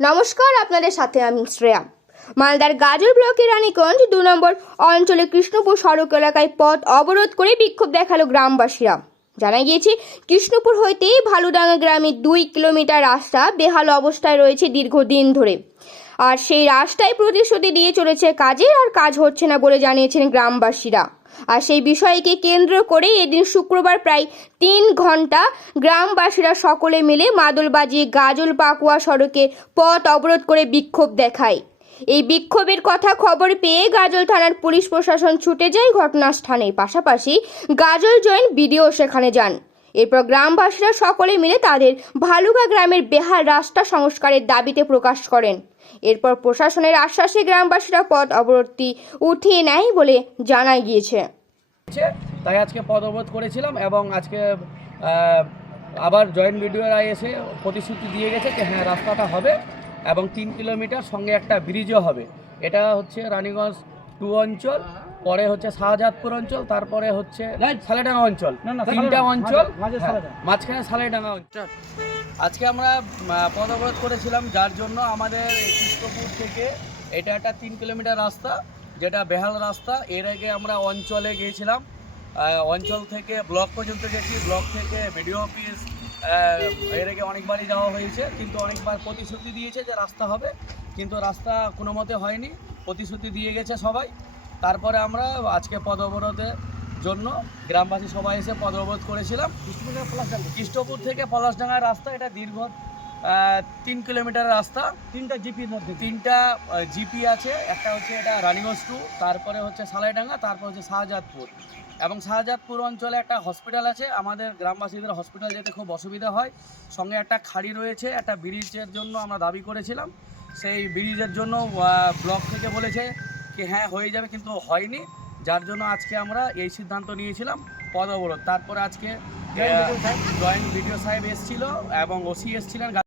নমস্কার, আপনাদের সাথে আমি শ্রেয়া। মালদার গাজল ব্লকের রানীগঞ্জ দু নম্বর অঞ্চলে কৃষ্ণপুর সড়ক এলাকায় পথ অবরোধ করে বিক্ষোভ দেখাল গ্রামবাসীরা। জানা গিয়েছে, কৃষ্ণপুর হইতে ভালুডাঙ্গা গ্রামে দুই কিলোমিটার রাস্তা বেহাল অবস্থায় রয়েছে দীর্ঘদিন ধরে। আর সেই রাস্তায় প্রতিশ্রুতি দিয়ে চলেছে কাজের আর কাজ হচ্ছে না বলে জানিয়েছেন গ্রামবাসীরা। আর সেই বিষয়কে কেন্দ্র করে এদিন শুক্রবার প্রায় তিন ঘণ্টা গ্রামবাসীরা সকলে মিলে মাদল বাজিয়ে গাজল পাকুয়া সড়কে পথ অবরোধ করে বিক্ষোভ দেখায়। এই বিক্ষোভের কথা খবর পেয়ে গাজল থানার পুলিশ প্রশাসন ছুটে যায় ঘটনাস্থানে পাশাপাশি গাজল জয়েন বিডিও সেখানে যান। এরপর গ্রামবাসীরা সকলে মিলে তাদের ভালুকা গ্রামের বেহাল রাস্তা সংস্কারের দাবিতে প্রকাশ করেন। এরপর প্রশাসনের আশ্বাসে গ্রামবাসীরা পথ অবরোধটি উঠিয়ে নেয় বলে জানা গিয়েছে। তাই আজকে পদ অবরোধ করেছিলাম এবং আজকে আবার জয়েন্ট ভিডিওরা এসে প্রতিশ্রুতি দিয়ে গেছে যে হ্যাঁ রাস্তাটা হবে এবং তিন কিলোমিটার সঙ্গে একটা ব্রিজও হবে। এটা হচ্ছে রানীগঞ্জ টু অঞ্চল। পরে হচ্ছে শাহজাদপুর অঞ্চল তারপরে হচ্ছে সালেডাঙ্গা অঞ্চল। তিনটা অঞ্চল। হ্যাঁ, মাঝখানে সালেডাঙ্গা অঞ্চল। আজকে আমরা আহ, অবরোধ করেছিলাম যার জন্য আমাদের কৃষ্ণপুর থেকে এটা একটা তিন কিলোমিটার রাস্তা যেটা বেহাল রাস্তা। এর আগে আমরা অঞ্চলে গিয়েছিলাম। অঞ্চল থেকে ব্লক পর্যন্ত গেছি। ব্লক থেকে বিডিও অফিস এর আগে অনেকবারই যাওয়া হয়েছে। কিন্তু অনেকবার প্রতিশ্রুতি দিয়েছে যে রাস্তা হবে। কিন্তু রাস্তা কোনো মতে হয়নি। প্রতিশ্রুতি দিয়ে গেছে সবাই। তারপরে আমরা আজকে পদ অবরোধের জন্য গ্রামবাসী সবাই এসে পদ অবরোধ করেছিলাম কৃষ্ণপুর থেকে পলাশডাঙ্গার রাস্তা এটা দীর্ঘ তিন কিলোমিটার রাস্তা। তিনটা জিপির মধ্যে। তিনটা জিপি আছে একটা হচ্ছে এটা রানীগঞ্জ টু তারপরে হচ্ছে সালাইডাঙ্গা তারপর হচ্ছে শাহজাদপুর। এবং শাহজাদপুর অঞ্চলে একটা হসপিটাল আছে আমাদের গ্রামবাসীদের হসপিটাল যেতে খুব অসুবিধা হয়। সঙ্গে একটা খাড়ি রয়েছে একটা ব্রিজের জন্য আমরা দাবি করেছিলাম। সেই ব্রিজের জন্য ব্লক থেকে বলেছে কি হ্যাঁ হয়ে যাবে কিন্তু হয়নি। যার জন্য আজকে আমরা এই সিদ্ধান্ত নিয়েছিলাম পদ অবরোধ তারপরে আজকে জয়েন্ট ভিডিও সাহেব এসেছিল এবং ওসি এসেছিলেন।